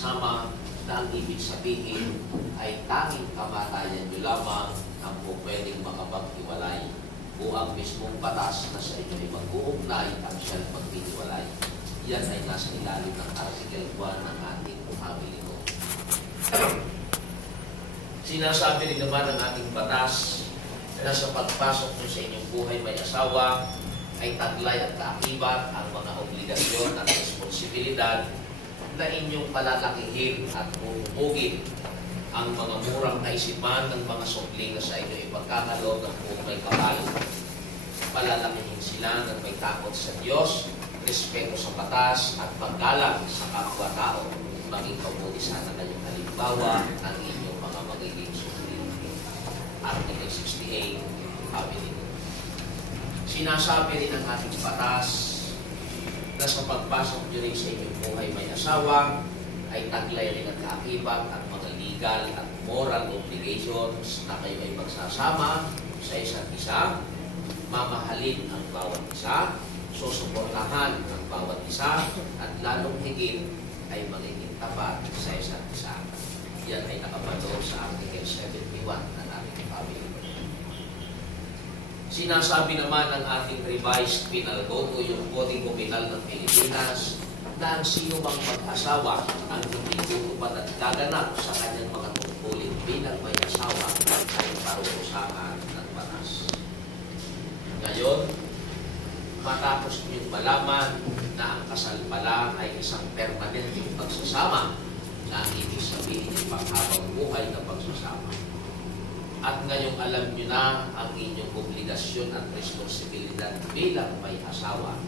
pagsasama na ang ibig sabihin ay tanging kamatayan nyo lamang ang po pwedeng makapaghiwalay o ang mismong batas na sa inyo ay mag-uugnay ang siyang paghiwalay. Yan ay nasa ilalim ng Article 1 ng ating family law. Sinasabi rin naman ng ating batas na sa pagpasok nyo sa inyong buhay may asawa ay taglay at kaakibat ang mga obligasyon at responsibilidad na inyong palalakihin at buhubugin ang mga murang kaisipan ng mga supling na sa inyo ipagkakaloob ng buong may kapal. Palalakihin sila ng may takot sa Diyos, respeto sa batas at paggalang sa kapwa-tao. Maging kabuti sana kayong halimbawa ng inyong mga magiging supling. Article 68, family. Sinasabi rin ng ating batas na sa pagpasok nyo rin sa inyong buhay may asawa ay taglay rin at kaakibat ang mga legal at moral obligations na kayo ay magsasama sa isa't isa, mamahalin ang bawat isa, susuportahan ang bawat isa, at lalong higit ay magiging tapat sa isa't isa. Yan ay nakapalo sa Article 71 ng ating family. Sinasabi naman ng ating revised penal code o yung Kodigo Penal ng Pilipinas na ang sino mang mag-asawa ang hindi tutupad at gaganap sa kanyang mga tungkulin bilang may asawa ay parurusahan ng batas. Ngayon, matapos niyong malaman na ang kasal pala ay isang permanenteng pagsasama na ang ibig sabihin ay panghabang buhay na pagsasama. At ngayong alam nyo na ang inyong obligasyon at responsibilidad bilang may asawa,